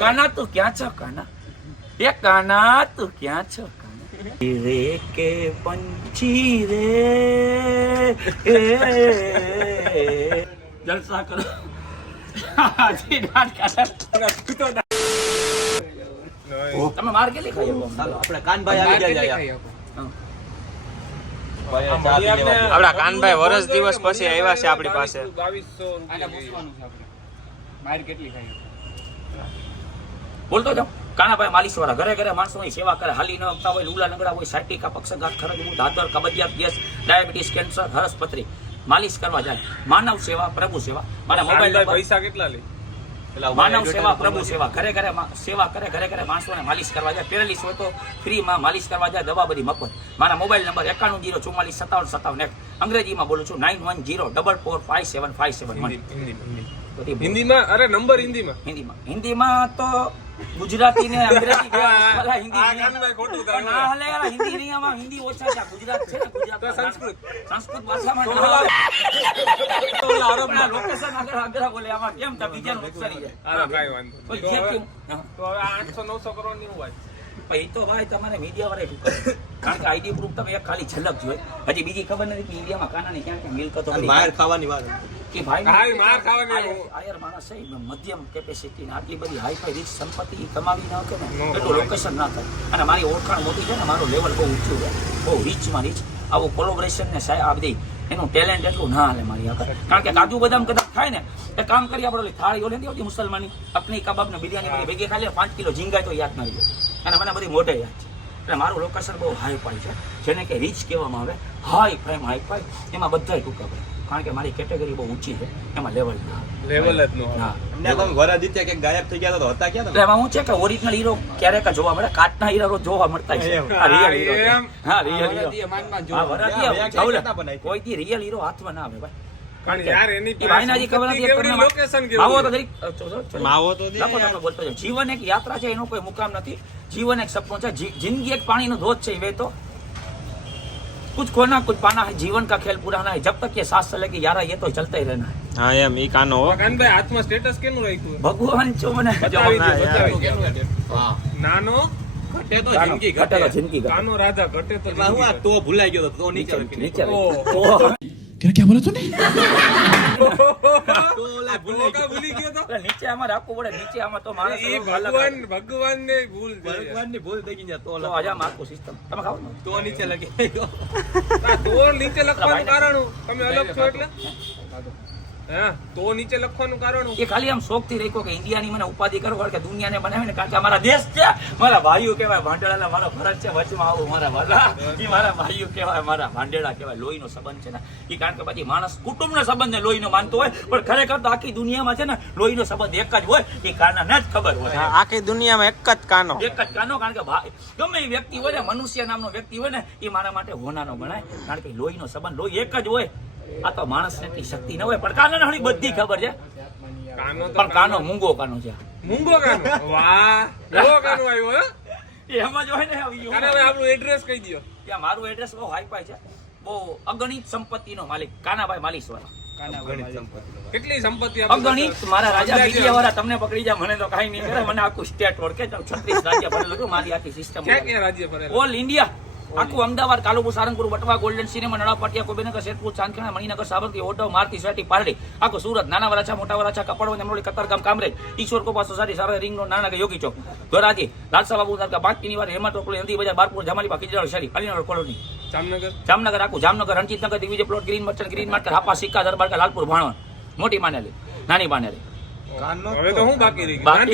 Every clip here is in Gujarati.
કાના તું ક્યાં છો કાના? એ કાના તું ક્યાં છો કાના? રે કે પંછી રે જલસા કરો. તમે માર કેટલી ખાઈ શકો? આપણે કાનભાઈ આવી ગયા. આપડા કાનભાઈ વર્ષ દિવસ પછી આવ્યા છે આપણી પાસે. 2200 બોલતો જાઓ. કાનાભાઈ માલિશ વાળા ઘરે ઘરે માણસોની સેવા કરે. હાલી ન આપતા હોય, લુલા લંગડા હોય, સાયટિકા, પક્ષઘાત, ખરજવું, ધાતર, કબજિયાત, ગેસ, ડાયાબિટીસ, કેન્સર, હરસપથરી માલિશ કરવા જાય. માનવ સેવા પ્રભુ સેવા. મારા મોબાઈલ પૈસા કેટલા લે? માનવ સેવા પ્રભુ સેવા. ઘરે ઘરે સેવા કરે. ઘરે ઘરે માણસોને માલિશ કરવા જાય. પેરેલિસ હોય તો ફ્રીમાં માલિશ કરવા જાય. દવા બધી મફત. મારા મોબાઈલ નંબર 9104455757. અંગ્રેજીમાં બોલું છું 9104457571. હિન્દીમાં? અરે નંબર હિન્દીમાં. હિન્દીમાં તો ગુજરાતી ને અંગ્રેજી હિન્દી નહીં. આમાં હિન્દી ઓછા છે. ગુજરાત છે ને, ગુજરાત સંસ્કૃત ભાષામાં લોકેશન આગળ બોલે. આમાં કેમ છે બીજાનું ઉચ્ચારી જાય. કઈ વાંધો નહીં. તો હવે 800-900 કરોડ ની વાત એ તો ભાઈ તમારે મીડિયા વાળા ઠુકર. કારણ કે આઈડી પ્રૂફ તમે એક ખાલી ઝલક જોઈ. હજી બીજી ખબર નથી કે ઇન્ડિયામાં કાનાની ક્યાં ક્યાં મિલકતો બહાર ખાવાની વાત કે ભાઈ માર ખાવાની. આયર માણસ છે મધ્યમ કેપેસિટી આટલી બધી હાઈ રીચ સંપત્તિ કમાવી ના કે ને એટલું લોકેશન ના થાય. અને મારી ઓળખાણ મોટી છે ને, મારું લેવલ બહુ ઊંચું છે, બહુ રીચમાં રીચ. આવું કોલોબરેશન ને આ બધી એનું ટેલેન્ટ એટલું ના હાલે મારી આગળ. કારણ કે કાજુ બદામ કદાચ થાય ને એ કામ કરી આપણે થાળી ઓલી નથી હોતી મુસલમાની, અકની કબાબ ને બિરયાની બધી ભેગી ખાલી 5 કિલો ઝીંગાય તો યાદ ના રહ્યો. અને મને બધી મોઢે યાદ છે. એટલે મારું લોકેશન બહુ હાઈ ફાઈ છે, જેને કે રીચ કહેવામાં આવે. હાઈ ફ્રેમ હાઈ ફાઈ એમાં બધાય ટૂંકા પડે. કારણ કે મારી કેટેગરી બહુ ઊંચી છે, એમાં લેવલ લેવલ જ નો. હા, અમને તમે વરાદિત્ય કે ગાયબ થઈ ગયા તો હતા ક્યાં એટલે એમાં હું છે કે ઓરિજિનલ હીરો ક્યારેક જોવા મળે, કાચના હીરો જોવા મળતા છે. આ રિયલ હીરો છે. હા, રિયલ હીરો. હા, વરાદિયા જવલે. કોઈ દી રિયલ હીરો હાથમાં ના આવે ભાઈ. પણ યાર એની એ ભાઈનાજી ખબર નથી કેવડી લોકેશન કેવું માવો તો જરીક માવો તો દે લખો તમે બોલતો જાઓ. જીવન એક યાત્રા છે, એનો કોઈ મુકામ નથી. જીવન એક સપનું છે. જિંદગી એક પાણીનો ધોધ છે. વે તો कुछ खोना कुछ पाना है. जीवन का खेल पुराना है. जब तक ये सांस चलेगी यारा ये तो चलता ही रहना है. હા એમ ઈ કાનો હો. કાનભાઈ હાથમાં સ્ટેટસ કેનું રાખ્યું? ભગવાન છો મને બતાવી દો, ના, બતાવી દો. હા નાનો ઘટે તો કાનો, જિંદગી ઘટે તો ઘટે. જિંદગી ઘટે. કાનો રાધા ઘટે તો એમાં હું આ તો ભૂલાઈ ગયો તો નીચે નીચે ઓહ. તો क्या बोला तूने? તો ઓલા ભૂલાઈ ગયો. ભૂલી ગયો તો નીચે આમાં રાખવું પડે. નીચે આમાં તો માણસ એ ભગવાન ને ભૂલ છે. ભગવાનની ભૂલ થઈ ગઈ ને તો તો ઓલા હજામ આખું સિસ્ટમ તમે ખાવ ને. તો નીચે લગી ગયો. આ તો નીચે લખવાનું કારણ તમે અલગ છો એટલે હા તો નીચે લખવાનું કારણ એ ખાલી આમ શોખ થી રાખ્યો કે ઇન્ડિયાની મને ઉપાધિ કરો, કારણ કે દુનિયાને બનાવે ને. કારણ કે અમારા દેશ છે, મારા ભાઈઓ કહેવાય. ભાંડેડા મારો ફરજ છે વચમાં આવું. મારા વાલા એ મારા ભાઈઓ કહેવાય, મારા ભાંડેડા કહેવાય. લોહીનો સંબંધ છે ને એ. કારણ કે પછી માણસ કુટુંબના સંબંધને લોહીનો માનતો હોય, પણ ખરેખર તો આખી દુનિયામાં છે ને લોહીનો સંબંધ એક જ હોય. એ કાનાને જ ખબર હોય. આખી દુનિયામાં એક જ કાનો. એક જ કાનો. કારણ કે ગમે એ વ્યક્તિ હોય ને, મનુષ્ય નામનો વ્યક્તિ હોય ને, એ મારા માટે હોનાનો ગણાય. કારણ કે લોહીનો સંબંધ લોહી એક જ હોય. આ તો માણસ એટલી શક્તિ ન હોય, પણ કાનાને હણી બધી ખબર છે. કાનો તો પણ કાનો મૂંગો કાનો છે. મૂંગો કાનો. વાહ એવો કાનો આવ્યો હે. એમાં જ હોય ને. કાને હવે આપણું એડ્રેસ કહી દયો. ત્યાં મારું એડ્રેસ બહુ હાઈફાઈ છે, બહુ અગણિત સંપત્તિનો માલિક કાનાભાઈ માલિશ વાળા. કેટલી સંપત્તિ અગણિત. મારા રાજા મીડિયા વાળા તમને પકડી જાય મને તો કઈ નહીં કરે. મને આખું સ્ટેટ ઓળખે. 36 રાજ્ય ભરેલું છું. મારી આખી સિસ્ટમ ક્યાં રાજ્ય ભરેલા? All India. આખું અમદાવાદ, કાલુપુર, સારંગપુર, વટવા, ગોલ્ડન સિનેમા, નડા, પટિયા, કોબેનગર, શેરપુર, ચાંદખેડા, મણિનગર, સાબરમતી, ઓઢવ, મારતી, સોટી, પારડી, આખું સુરત, નાના વરાછા, મોટા વરાછા, કપડવંજ, અમરોલી, કતારગામ, કામરેજ, ઈશ્વર કોપા સોસાયટી, સારા રિંગ રોડ, નાનાનગર, યોગી ચોક, ધોરાજી, લાલસા બાબુ તારકા, બાંકીની વાર, હેમાટોપોલી, નદી બજાર, બારપુર, જામાલીબા, ખીજડાળ, શરી, અલીનગર કોલોની, જામનગર, આખું Jamnagar, Ranjitnagar, Digvijay plot, green merchant, green market, Hapa, સિક્કા, દરબારકા, લાલપુર, ભાણવડ, મોટી માનેલી, નાની માનેલી. હવે તો હું બાકી રહી ગયું.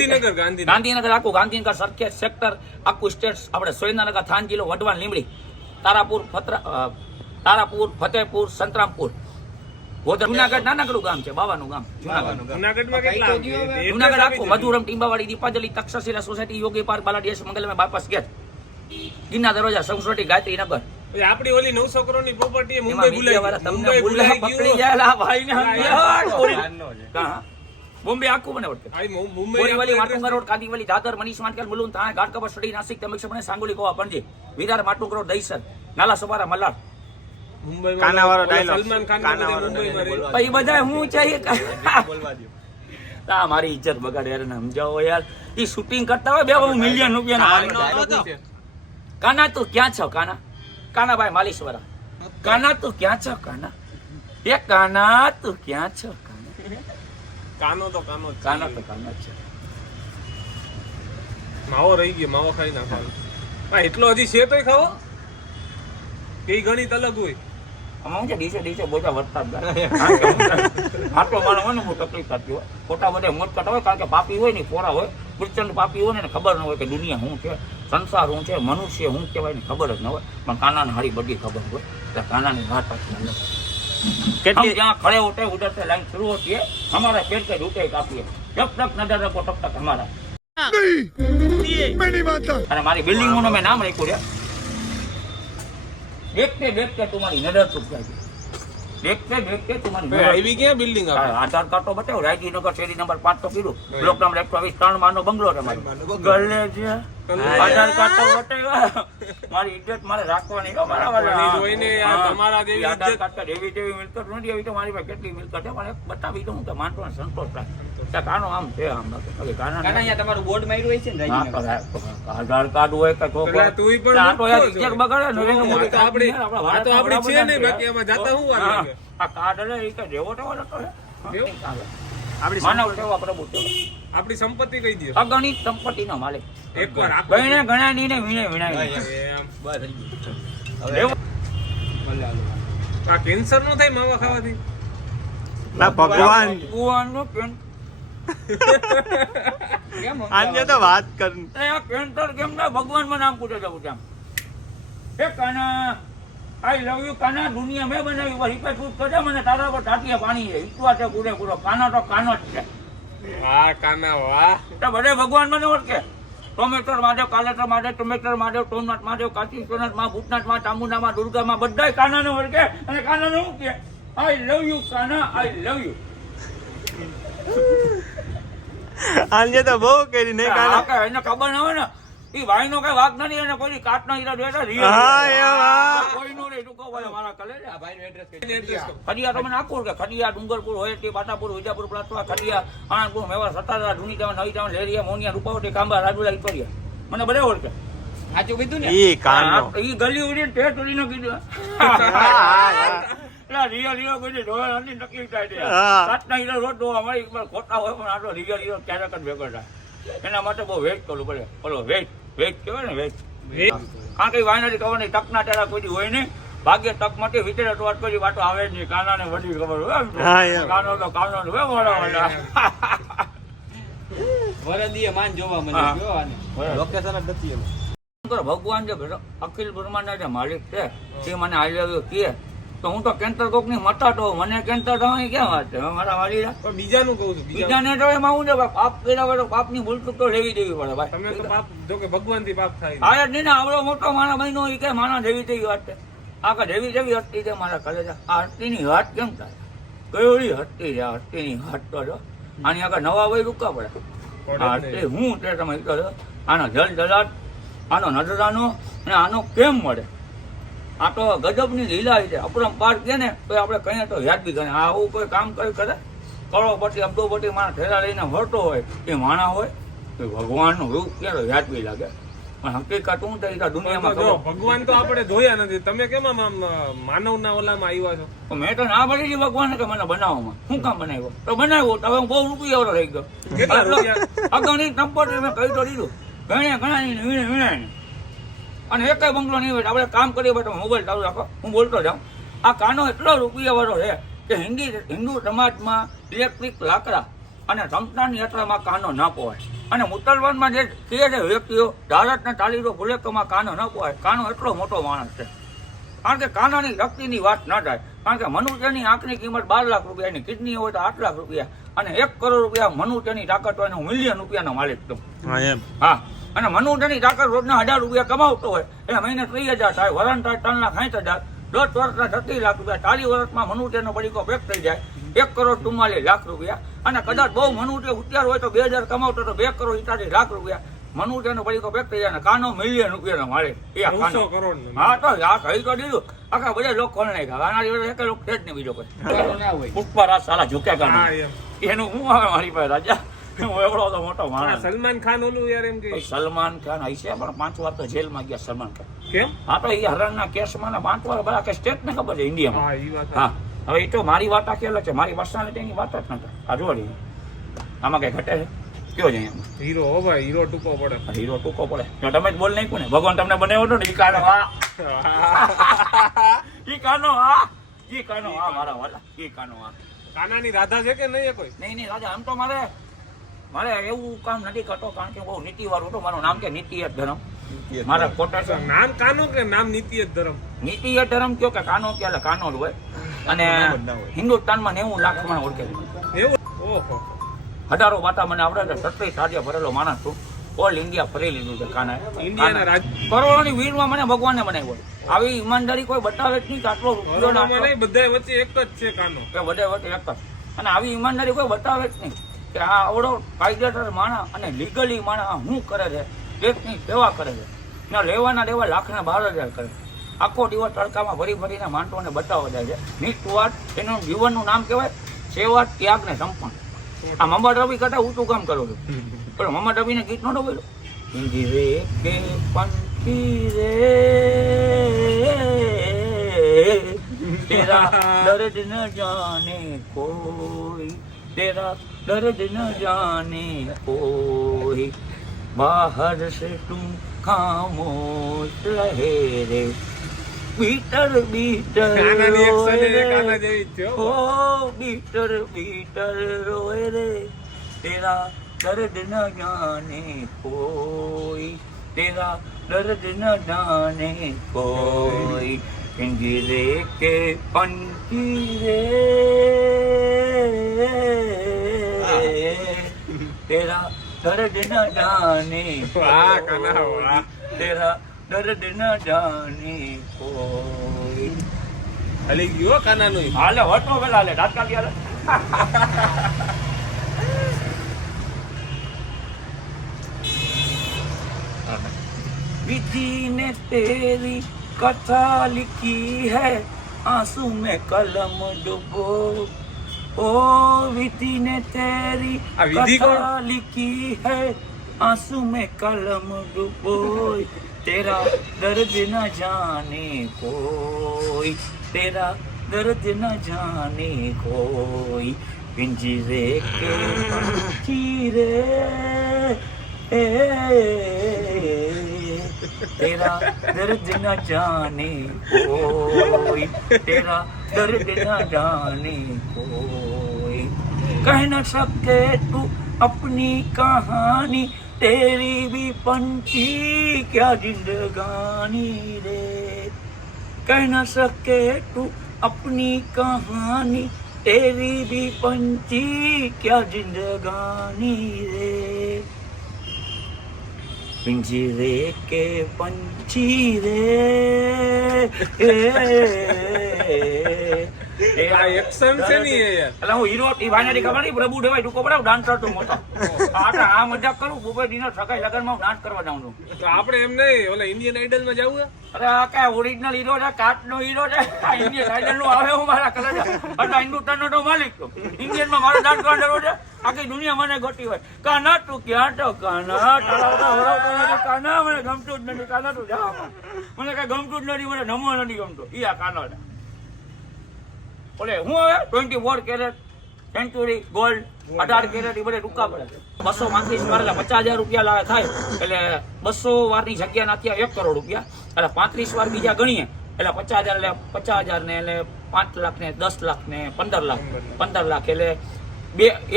ગાંધીનગર આખું ગાંધીનગર સર્કિટ સેક્ટર આખું સ્ટેટ આપણે સુરેન્દ્રનગર, થાન જિલ્લો, વઢવાણ, લીંબડી, તારાપુર, ફતેહપુર, સંતરામપુર, જુનાગઢ નાનકડું ગામ છે, બાવાનું ગામ જુનાગઢમાં કેટલા? જુનાગઢ આખું મધુરમ, ટીંબાવાડી, દીપાજલી, તક્ષશિલા સોસાયટી, યોગી પાર્ક, બાલાડીએસ, મંગલમે, બાયપાસ ગેટ, ગિરનાર દરવાજા, સંસ્કૃતિ, ગાયત્રી નગર. આપડી ઓલી 900 કરોડની પ્રોપર્ટી એમાં મુંબઈ મીડિયા વાળા તમને ભૂલાઈ ભૂલા ગયું. પકડી જાય. આ ભાઈને બોમ્બે આખું મને ઓળખે. મુંબઈ બોરીવલી, માટુંગા રોડ, કાંદીવલી, દાદર, મનીષ માંડકર, મુલુંડ, થાણે, ઘાટકબર, સડી, નાસિક, તમિલસપણે, સાંગોલી, ગોવા, પણજી, વિરાર, માટુંગા રોડ, દહીસર, નાલા સોપારા, મલાડ. મુંબઈમાં કાનાવાળો dialogue. સલમાન ખાન કાનાવાળો મુંબઈમાં રહે. પછી બધા હું ચાહીએ બોલવા દો. આ મારી ઇજ્જત બગાડે યાર, એને સમજાવો યાર. ઈ શૂટિંગ કરતા હોય 2 મિલિયન રૂપિયા. કાના તું ક્યાં છો કાના? કાનાભાઈ માલીશ્વરા. કાના તું ક્યાં છો કાના? એ કાના તું ક્યાં છો કાના? કાનો તો કાનો જ છે. કાના તો કાના જ છે. માવો રહી ગયો, માવો ખાઈ નાખવાનો. આ એટલો હજી છે તોય ખાવો કે ઈ ગણિત અલગ હોય. આમાં હું છે દિવસે બોજા વધતા જ જાય. આટલો માણસ હોય ને બહુ તકલીફ થતી હોય. ખોટા બધે મોજ કરતા હોય, કારણ કે પાપી હોય ને પોરા હોય, પ્રચંડ પાપી હોય ને એને ખબર ન હોય કે દુનિયા શું છે, સંસાર શું છે, મનુષ્ય શું કહેવાય ને ખબર જ ન હોય. પણ કાનાને હારી બધી ખબર હોય એટલે કાનાની વાત પાછી અલગ. हम जहाँ खड़े होते उधर से लाइन शुरू होती है, हमारा पेड़ के जूते काफी है, जब तक नजर रखो तब तक हमारा. अरे हमारी बिल्डिंगों में नाम लिखो रे. देखते देखते तुम्हारी नजर छूट जाएगी. देखते देखते तुम्हारी नजर. આવી ક્યાં બિલ્ડિંગ આપણે? आधार कार्ड तो बताओ. रायजी नगर शેરી नंबर 5 तो કીધું. બ્લોક નંબર 123 3 માનો બંગલો છે મારો. ગલે છે. આધાર કાર્ડ તો બતાવ્યા. મારી ઇજ્જત મારે રાખવાની હો મારા વાળા. કોની જોઈને યાર તમારા જેવી આધાર ઇજ્જત. કાર્ડ તો એવી મિલકત નથી. એવી તો મારી પાસે કેટલી મિલકત છે, પણ બતાવી દઉં કે માણસોને સંતોષ થાય. ત્યાં કાનો આમ છે, આમ બાકી કાના અહીંયા તમારું બોર્ડ માર્યું હોય છે ને આધાર કાર્ડ હોય કે પેલા તુંય પણ આ તો યાર મૂકો છો. ઇજ્જત બગાડે ને. નરેન્દ્ર મોદી આ તો આપણી છે ને, બાકી એમાં જાતા હું વાર લાગે? આ કાર્ડ એટલે એ તો જેવો તેવો નતો હે. જેવો? માનવ સેવા પ્રભુ સેવા. આપણી સંપત્તિ કઈ દે? અગણિત સંપત્તિનો માલિક. એકવાર આપો. ગણે ગણા દીને વીણે વીણાય. એમ. એવું આ કેન્સર નું થાય માવા ખાવાથી? ના ભગવાન ભગવાનનો કેમ આજે તો વાત કર. એ આ કેન્સર કેમ ના ભગવાનમાં નામ પૂછે જવું છે આમ. એ કાના આઈ લવ યુ કાના. દુનિયા મેં બનાવી બસ ઈપે તું કરે મને તારા પર ટાટિયા પાણી છે. ઈચ્છવા છે પૂરેપૂરો. કાનો તો કાનો જ છે. વાહ કાના વાહ. તો બધે ભગવાન મને ઓળખે. ટોમેટર મહાદેવ, કાલેટર મહાદેવ, ટોમેટર મહાદેવ, સોમનાથ મહાદેવ, કાશી સોમનાથ માં, ભૂતનાથ માં, ચામુંડા માં, દુર્ગા માં, બધાય કાનાને ઓળખે. અને કાનાને શું કહે? I love you Kana, I love you. આજે તો બહુ કરી નહીં કાના. એને ખબર ન હોય ને, ઈ ભાઈનો કઈ વાંક નથી. એને કોઈ કાટનો હીરા દેતા હા એવા કોઈનો નહીં. ટૂંકો ભાઈ મારા કલે આ ભાઈનું એડ્રેસ કઈ એડ્રેસ કહો. ખડિયા તો મને આખું કે ખડિયા, ડુંગરપુર, હોયટી, પાટાપુર, વિજાપુર, પ્લાટવા, ખડિયા, આણંદપુર, મેવા, સતારા, જૂનીટાવન, નવીટાવન, લેરિયા, મોનિયા, રૂપાવટી, કાંબા, રાજુલા, ઇટોરિયા. મને બધે ઓળખે. સાચું કીધું ને? ઈ કાનો. ઈ ગલી ઉડીને ટેટ ઉડીને કીધું. એટલે રિયલ કોઈ જોવા નથી, તકલીફ થાય છે. હા. કાચના હીરા રોજ જોવા મળે, એકવાર ખોટા હોય પણ આટલો રિયલ ક્યારેક જ ભેગો થાય. એના માટે બહુ વેઇટ કરવું પડે. બોલો વેઇટ કહેવાય ને, વેઇટ. કારણ કે વાય નથી ખબર નહીં, તકના ટેરા કોઈ દી હોય નહીં. ભાગ્ય તક માટે વિચારે તો કોઈ વાતો આવે જ નહીં. કાનાને બધી ખબર હોય. હા, એમ. કાનો તો કાનો જ હોય મોડા. વરદીએ માન જોવા હા. મળે ગયો આને. લોકેશન જ નથી એનું. ભગવાન જે અખિલ બ્રહ્માંડના જે માલિક છે તે મને આઈ લવ યુ કહે તો હું તો કેન્સર કોકની મટાતો મને કેન્સર થવાની ક્યાં વાત છે? હવે મારા વાલી પણ બીજાનું કહું છું. બીજાને તો એમાં હું છે ભાઈ, પાપ કર્યા હોય તો પાપની ભૂલચૂક તો લેવી દેવી પડે ભાઈ. તમને તો પાપ જો કે ભગવાન થી પાપ થાય. આ જ નહીં ને, આવડો મોટો મારા બહેનો એ કે મારા જેવી તેવી વાત છે. આ કે જેવી હસ્તી છે મારા કલેજા. આ હસ્તીની હાટ કેમ થાય? કયોડી હસ્તી છે આ હસ્તીની હાટ તો જો. આની આગળ નવા વય રૂકા પડે. આ હસ્તી હું તે તમે કહો છો. આનો જલજલાટ, આનો નજરાનો અને આનો કેમ મળે? આ તો ગજબની લીલા છે. અપરંપાર કે ને તો આપણે કહીએ તો યાદ બી ગણે. આવું કોઈ કામ કરે કરોડપતિ અબજોપતિ માણસ ઠેલા લઈને ફરતો હોય એ માણા હોય તો ભગવાનનું રૂપ ક્યારે યાદ બી લાગે. પણ હકીકત શું થઈ દુનિયામાં જો ખબર. ભગવાન તો આપણે જોયા નથી. તમે કેમ આમ માનવના ઓલામાં આવ્યા છો? તો મેં તો ના પડી ભગવાન કે મને બનાવવામાં. શું કામ બનાવ્યો? તો બનાવ્યો તો હવે હું બહુ રૂપિયા રહી ગયો. કેટલા રૂપિયા? અગાઉની સંપત્તિ મેં કહી તો દીધું. ઘણા વીણે અને એક બંગલો નહીં હોય. આપણે કામ કરીએ તમે મોબાઈલ ચાલુ રાખો, હું બોલતો જાઉં. આ કાનો એટલો રૂપિયા વાળો છે કે હિન્દુ સમાજમાં ઇલેક્ટ્રિક લાકડા અને સમતાની યાત્રામાં કાનો ના પોવાય. અને મુસલમાનમાં જે કહે છે વ્યક્તિઓ ધારતને તાલીરો ભૂલેકોમાં કાનો ન પોવાય. કાનો એટલો મોટો માણસ છે. કારણ કે કાનાની શક્તિની વાત ના થાય. કારણ કે મનુષ્યની આંખની કિંમત 12 લાખ રૂપિયાની, કિડની હોય તો 8 લાખ રૂપિયા અને 1 કરોડ રૂપિયા મનુષ્યની તાકાત હોય. હું મિલિયન રૂપિયાનો માલિક છું. હા. અને મનુષ્યની તાકાત રોજના 1000 રૂપિયા કમાવતો હોય એટલે મહિને 30,000 થાય, વરણ થાય 3,60,000, 10 વર્ષના 36 લાખ રૂપિયા, 40 વર્ષમાં મનુષ્યનો બળીકો પેક થઈ જાય 1,44,00,000 રૂપિયા. અને કદાચ બહુ મનુષ્ય હોશિયાર હોય તો 2,000 કમાવતો તો 2,48,00,000 રૂપિયા. મનુ તેનો પડી પેક થઈ જાય ને કાનો મિલિયન રૂપિયાનો મારે એ આ 900 કાનો કરોડ નો. હા તો આ કહી તો દીધું આખા બધા લોકો કોણ નહીં ખાવા આના જેવો એક લોકો છે જ નહીં બીજો કોઈ કાનો ના હોય. પુષ્પરાજ સાલા ઝુક્યા હા, કાનો એમ. એનું હું આવે મારી પાસે રાજા હું એવડો તો મોટો આ માણસ સલમાન ખાન ઓલું યાર એમ કે સલમાન ખાન હશે પણ 5 વાર તો જેલમાં ગયા સલમાન ખાન કેમ? હા તો એ હરણના કેસમાં 5 વાર બધા કે સ્ટેટ ને ખબર છે ઇન્ડિયામાં હા, ઈ વાત હા હવે એ તો મારી વાત આખી છે મારી પર્સનાલિટીની વાત જ નથી આ જોડી આમાં કઈ ઘટે છે કયો છે અહીંયા હીરો હો ભાઈ, હીરો ટૂંકો પડે. હીરો ટૂંકો પડે તો તમે જ બોલ નહીં કોને ભગવાન તમને બનાવ્યો હતો ને ઈ કાનો આ ઈ કાનો આ મારા વાલા ઈ કાનો આ કાનાની રાધા છે કે નહીં એ કોઈ? નહીં રાજા આમ તો મારે એવું કામ નથી કરતો કારણ કે બહુ નીતિવાળું હતું મારું નામ કે નીતિ ધર્મ મારા કોટેશન નામ કાનો કે નામ નીતિ જ ધર્મ? નીતિ ધર્મ કયો કે કાનો કે એટલે કાનો જ હોય અને હિન્દુસ્તાનમાં 90 લાખ માં ઓળખે છે એવું? ઓહો. હજારો વાતા મને આવડે છે 36 રાજ્ય ભરેલો માણસ છું ઓલ ઇન્ડિયા ફરી લીધું છે કાના ઇન્ડિયાના રાજ કરોડોની વીરમાં મને ભગવાને બનાવ્યો આવી ઈમાનદારી કોઈ બતાવે જ નહીં કે આટલો રૂપિયો કરોડોમાં નહીં, બધાય વચ્ચે એક જ છે કાનો. કે વધે એક જ અને આવી ઈમાનદારી કોઈ બતાવે જ નહીં કે આ આવડો કાયદેસર માણસ અને લીગલી માણસ આ શું કરે છે દેશની સેવા કરે છે ને લેવાના દેવા લાખના 12,000 કરે છે આખો દિવસ તડકામાં ભરીને માણસોને બતાવવા જાય છે નિસ્વાર્થ એનું જીવનનું નામ કહેવાય સેવા ત્યાગ ને સમર્પણ આ મોહમ્મદ રફી કરતા ઊંચું કામ કરું છું પણ મોહમ્મદ રફીને ગીત નહોતો બોલ્યો હિન્દી રે કે પંખી રે તેરા દર્દ ન જાને કોઈ તેરા દર્દ ન જાને કોઈ બાહર સે તું ખામોશ રહે રે બીટર કાનાની action એ બીટર કાના જેવી જ છે હો. ओ बीटर बीटर रोए रे तेरा दर्द न जाने कोई तेरा दर्द न जाने कोई पिंजरे के पंछी रे तेरा दर्द न जाने વાહ કાના વાહ. तेरा दर्द न जाने कोई હલી ગયો કાનાનું. હાલે હોટો પેલા હાલે ડાટકા ક્યારે विधि ने तेरी कथा लिखी है आंसू में कलम डुबो ओ विधि ने तेरी आ विधि कथा लिखी है आंसू में कलम डुबो तेरा दर्द न जाने कोई तेरा दर्द न जाने कोई पिंजरे के पंछी रे तेरा दर्द न जाने कोई तेरा दर्द न जाने कोई कह न सके तू अपनी कहानी तेरी भी पंछी क्या जिंदगानी रे कह न सके तू अपनी कहानी तेरी भी पंछी क्या जिंदगानी रे पिंजरे के पंछी रे આ એક્શન છે ની એ યાર. એટલે હું હીરો ઈ ભાઈનારી ખબર નહીં પ્રભુ દેવાય ટૂંકો પડાવ ડાન્સર તો મોટો આ મજાક કરું બુબે ડિનર સગાઈ લગનમાં હું ડાન્સ કરવા જાઉં છું તો આપણે એમ નહીં ઓલા ઇન્ડિયન આઈડલ માં જવું અરે આ કઈ ઓરિજિનલ હીરો છે કાટનો હીરો છે આ ઇન્ડિયન આઈડલ નો આવે હું મારા કલર એટલે હિન્દુસ્તાનનો તો માલિક છું ઇન્ડિયન માં મારો ડાન્સ કરવાનો જરૂર છે આખી દુનિયા મને ગોતી હોય કાના તું ક્યાં તો કાના કાના મને ગમતું જ નથી કાના તું જા મને કઈ ગમતું જ નથી મને નમો નથી ગમતું ઈ આ કાનો છે ઓલે હું હવે 24 કેરેટ સેન્ચુરી ગોલ્ડ 18 કેરેટ એ બધે ટૂંકા પડે 235 વાર એટલે 50,000 રૂપિયા થાય એટલે 200 વારની જગ્યાના અત્યારે 1 કરોડ રૂપિયા એટલે 35 વાર બીજા ગણીએ એટલે 50,000 એટલે 50,000 ને એટલે 5 લાખ ને 10 લાખ ને 15 લાખ એટલે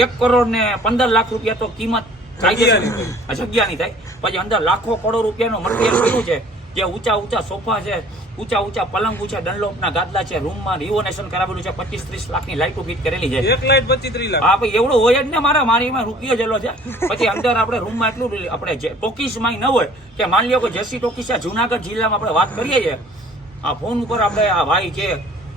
1 કરોડ ને 15 લાખ રૂપિયા તો કિંમત જગ્યાની થાય પછી અંદર લાખો કરોડ રૂપિયાનું મટીરિયલ કર્યું છે જે ઊંચા સોફા છે ઊંચા પલંગો છે ડનલોપના ગાદલા છે રૂમમાં રિનોવેશન કરાવેલું છે 25-30 લાખની લાઈટો ફિટ કરેલી છે 1 લાખ 25-30 લાખ. હા ભાઈ એવડું હોય જ ને મારીમાં રૂપિયો જેલો છે પછી અંદર આપણે રૂમમાં એટલું આપણે ટોકીસમાં ન હોય કે માની લો કે જેસી ટોકીસ છે જુનાગઢ જિલ્લામાં આપણે વાત કરીએ છીએ આ ફોન ઉપર આપણે આ ભાઈ છે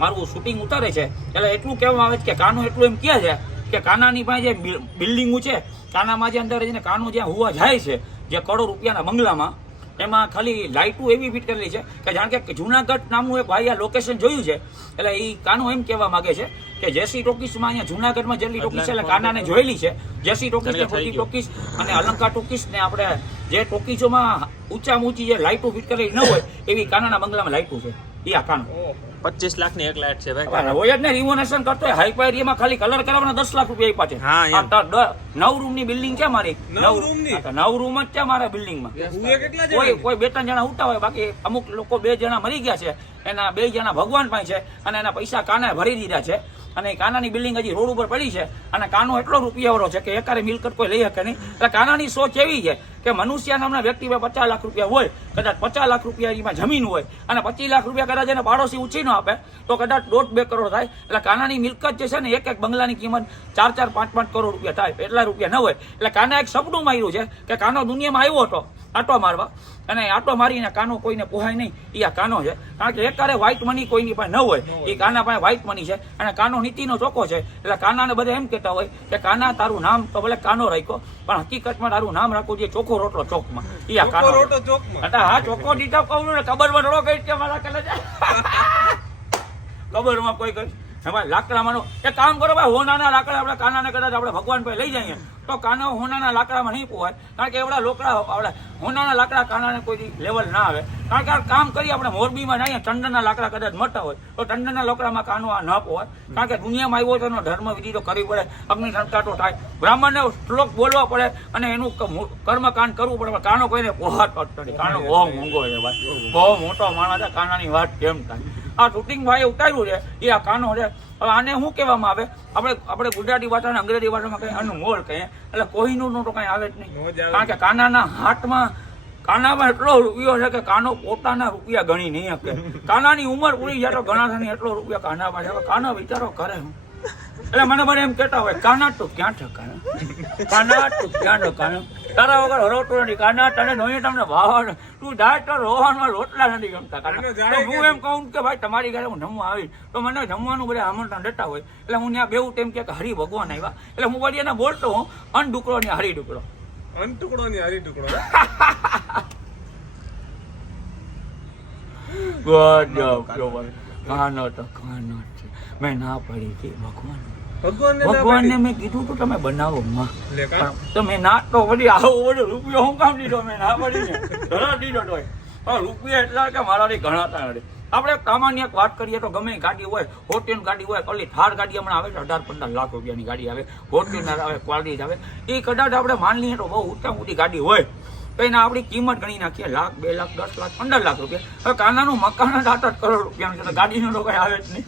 મારું શૂટિંગ ઉતારે છે એટલે એટલું કહેવામાં આવે છે કે કાનો એટલું એમ કહે છે કે કાનાની પાસે જે બિલ્ડિંગો છે, કાનામાં જે અંદર જઈને કાનો જ્યાં હુવા જાય છે, જે કરોડ રૂપિયાના બંગલામાં, એમાં ખાલી લાઇટો એવી ફિટ કરેલી છે કે જાણ કે જુનાગઢ નામનું એક ભાઈ આ લોકેશન જોયું છે, એટલે એ કાનો એમ કહેવા માંગે છે કે જેસી ટોકીસમાં અહીંયા જુનાગઢમાં જેટલી ટોકીસ છે એટલે કાનાને જોયેલી છે. જેસી ટોકીસ ને ફોર્ટી ટોકીસ અને અલંકાર ટોકીસ ને આપણે જે ટોકીસોમાં ઊંચામાં ઊંચી જે લાઇટો ફિટ કરેલી ન હોય એવી કાનાના બંગલામાં લાઇટો છે. એ આ કાનો 25 લાખની એક લાઈટ છે ભાઈ. હોય જ ને, રિનોવેશન કરતો હોય હાઈફાઈ એરિયામાં ખાલી કલર કરાવવાના 10 લાખ રૂપિયા આપ્યા છે. હા, એમ. 9 રૂમની બિલ્ડિંગ છે મારી. 9 રૂમની? 9 રૂમ જ છે મારા બિલ્ડિંગમાં. હુએ કેટલા જણા? કોઈ 2-3 જણા ઉઠતા હોય, બાકી અમુક લોકો 2 જણા મરી ગયા છે, એના 2 જણા ભગવાન પાસે છે અને એના પૈસા કાનાએ ભરી દીધા છે. અને કાનાની બિલ્ડિંગ હજી રોડ ઉપર પડી છે અને કાનો એટલો રૂપિયાવાળો છે કે એકારે મિલકત કોઈ લઈ શકે નહીં. એટલે કાનાની સોચ એવી છે કે મનુષ્ય નામના વ્યક્તિ પાસે 50 લાખ રૂપિયા હોય, કદાચ 50 લાખ રૂપિયા એમાં જમીન હોય અને 25 લાખ રૂપિયા કદાચ એને પાડોશી ઉછી ન આપે તો કદાચ 1.5-2 કરોડ થાય. એટલે કાનાની મિલકત જે છે ને, એક બંગલાની કિંમત 4-4, 5-5 કરોડ રૂપિયા થાય. એટલા રૂપિયા ન હોય. એટલે કાના એક સપનું માર્યું છે કે કાનો દુનિયામાં આવ્યો હતો આટો મારવા, અને આટો મારીને કાનો કોઈને પોહાય નહીં. એ આ કાનો છે. કારણ કે એકારે વ્હાઇટ મની કોઈની પાસે ન હોય, એ કાના પાસે વ્હાઇટ મની છે અને કાનો નીતિનો ચોખ્ખો છે. એટલે કાનાને બધા એમ કહેતા હોય કે કાના તારું નામ તો ભલે કાનો રાખ્યો, પણ હકીકતમાં તારું નામ રાખવું જોઈએ ચોખ્ખો રોટલો ચોકમાં. એ આ કાનો. રોટો ચોકમાં? હા, ચોખ્ખો ડીટા કહું ને, કબરમાં થોડો કઈ કે મારા કલે કબરમાં કોઈ કઈ એમાં લાકડામાં એક કામ કરો ભાઈ, હોનાના લાકડા આપણે કાનાને કદાચ આપણે ભગવાન પાસે લઈ જઈએ તો કાનો હોનાના લાકડામાં નહીં પોવાય. કારણ કે એવડા લોકડા આપણે હોનાના લાકડા કાનાને કોઈ લેવલ ના આવે. કારણ કે આ કામ કરી આપણે મોરબીમાં જઈએ, ટંડનના લાકડા કદાચ મળતા હોય તો ટંડનના લાકડામાં કાનો આ ન પોવાય. કારણ કે દુનિયામાં આવ્યો તો એનો ધર્મ વિધિ તો કરવી પડે, અગ્નિ સંસ્કારો થાય, બ્રાહ્મણને શ્લોક બોલવા પડે અને એનું કર્મકાંડ કરવું પડે. કાનો કોઈને પોહાતો જ નથી. કાનો બહુ મોંઘો છે ભાઈ, બહુ મોટો માણસ છે. કાનાની વાત કેમ થાય? આ શૂટિંગ ભાઈ ઉતાર્યું છે એ આ કાનો છે. હવે આને શું કહેવામાં આવે? આપણે ગુજરાતી ભાષા અને અંગ્રેજી ભાષામાં કઈ આનું મોલ કહીએ, એટલે કોહિનૂરનું તો કઈ આવે જ નહીં. કારણ કે કાનાના હાથમાં કાનામાં એટલો રૂપિયો છે કે કાનો પોતાના રૂપિયા ગણી નહીં શકે. કાનાની ઉંમર પૂરી જાય તો ઘણા એટલો રૂપિયા કાનામાં છે. કાનો વિચારો કરે હું. એટલે મને એમ કહેતા હોય, કાના તું ક્યાં ઠકાના, કાના તું ક્યાં ઠકાના, તારા વગર હરોતું નથી કાના, તને જોઈએ તમને ભાવ, તું જાય તો રોહનમાં રોટલા નથી ગમતા કાના. હું એમ કહું કે ભાઈ તમારી ઘરે હું જમવા આવીશ તો મને જમવાનું બધા આમંત્રણ દેતા હોય, એટલે હું ત્યાં બેવું તેમ કે હરી ભગવાન આવ્યા, એટલે હું બધી એને બોલતો હું અન ટુકડો ને હરી ટુકડો, અન ટુકડો ને હરી ટુકડો. કાનો તો કાનો છે, મેં ના પડી હતી ભગવાન. ભગવાનને ભગવાનને મેં કીધું તું તમે બનાવો માં, તો મેં ના તો વળી આવો બધો રૂપિયો હું કામ દીધો, મેં ના પડી ને ઘણા દીધો તો રૂપિયા એટલા કે મારાથી ગણાતા નથી. આપણે સામાન્ય એક વાત કરીએ તો ગમે ગાડી હોય, હોટેલ ગાડી હોય, પેલી થાર ગાડી હમણાં આવે છે 18-15 લાખ રૂપિયાની ગાડી આવે, હોટેલ આવે, ક્વોલિટી આવે, એ કદાચ આપણે માન લઈએ તો બહુ ઊંચા ઊંચી ગાડી હોય તો એને આપણી કિંમત ગણી નાખીએ 1 લાખ, 2 લાખ, 10 લાખ, 15 લાખ રૂપિયા. હવે કાનાનું મકાન જ 8-8 કરોડ રૂપિયાનું છે, ગાડીનો તો કઈ આવે જ નહીં.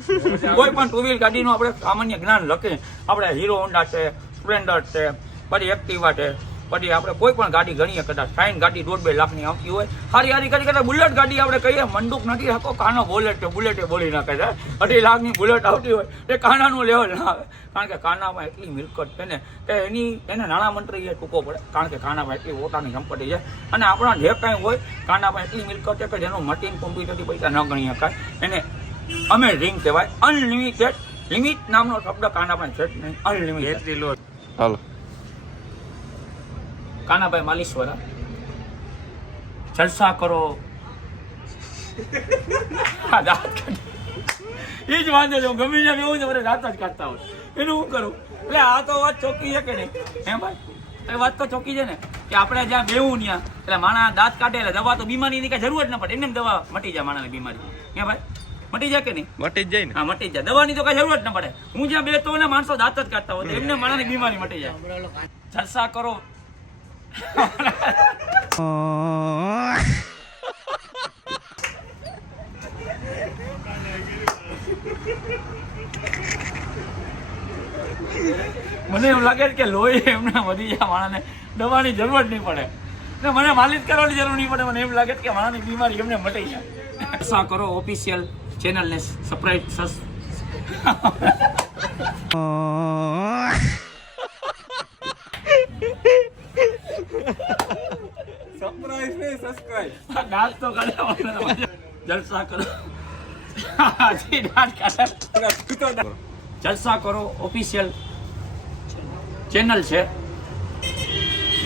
કોઈ પણ ટુ વ્હીલ ગાડીનું આપણે સામાન્ય જ્ઞાન લખીએ, આપણે હીરો હોન્ડા છે, સ્પ્લેન્ડર છે, પછી એક્ટિવા છે, પછી આપણે કોઈ પણ ગાડી ગણીએ, કદાચ શાઇન ગાડી 1.5-2 લાખની આવતી હોય, હારી કરી કદાચ બુલેટ ગાડી આપણે કહીએ, મંદુક નથી રાખો, કાનો બોલેટ છે, બુલેટે બોલી નાખે છે, 2.5 લાખની બુલેટ આવતી હોય એ કાનાનું લેવલ ના આવે. કારણ કે કાનામાં એટલી મિલકત છે ને કે એને નાણામંત્રીએ ટૂંકો પડે. કારણ કે કાનામાં એટલી પોતાની સંપત્તિ છે અને આપણા જે કાંઈ હોય કાનામાં એટલી મિલકત છે કે જેનું મટીન કોમ્પ્યુટરથી પૈસા ન ગણી શકાય. એને અમેઝિંગ કહેવાય. અનલિમિટેડ, લિમિટ નામનો શબ્દ કાનામાં છે જ નહીં, અનલિમિટેડ. હાલો કાનાભાઈ માલીશ્વરા, જલસા કરો. એ જ વાંધો છે, ગમે ત્યાં એવું છે બધા દાંત જ કાઢતા હોય, એનું શું કરું? એટલે આ તો વાત ચોખ્ખી છે કે નહીં હે ભાઈ? એ વાત તો ચોખ્ખી છે ને કે આપણે જ્યાં બેવું ત્યાં એટલે માણસ દાંત કાઢે એટલે દવા તો બીમારીની કઈ જરૂર જ ન પડે, એમને દવા મટી જાય માણસની બીમારી. હે ભાઈ મટી જાય કે નહીં? મટી જ જાય ને. હા મટી જાય, દવાની તો કઈ જરૂર જ ન પડે. હું જ્યાં બેસતો હોય ને માણસો દાંત જ કાઢતા હોય એમને માણસની બીમારી મટી જાય. જલસા કરો. મને એવું લાગે કે લોહી એમને વધી જાય, માણસને દવાની જરૂર જ નહીં પડે ને મને માલિશ કરવાની જરૂર નહીં પડે. મને એમ લાગે કે માણસની બીમારી એમને મટી જાય. જલસા કરો ઓફિશિયલ ચેનલને સબસ્ક્રાઇબ સરપ્રાઈઝ ને સબસ્ક્રાઇબ. દાંત તો કાઢે. જલસા કરો. દાંત કાઢે. જલસા કરો ઓફિશિયલ ચેનલ છે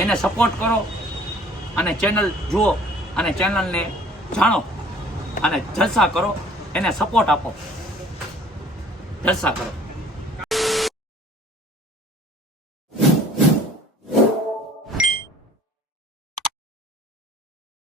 એને સપોર્ટ કરો અને ચેનલ જુઓ અને ચેનલને જાણો અને જલસા કરો, એને સપોર્ટ આપો, જલસા કરો.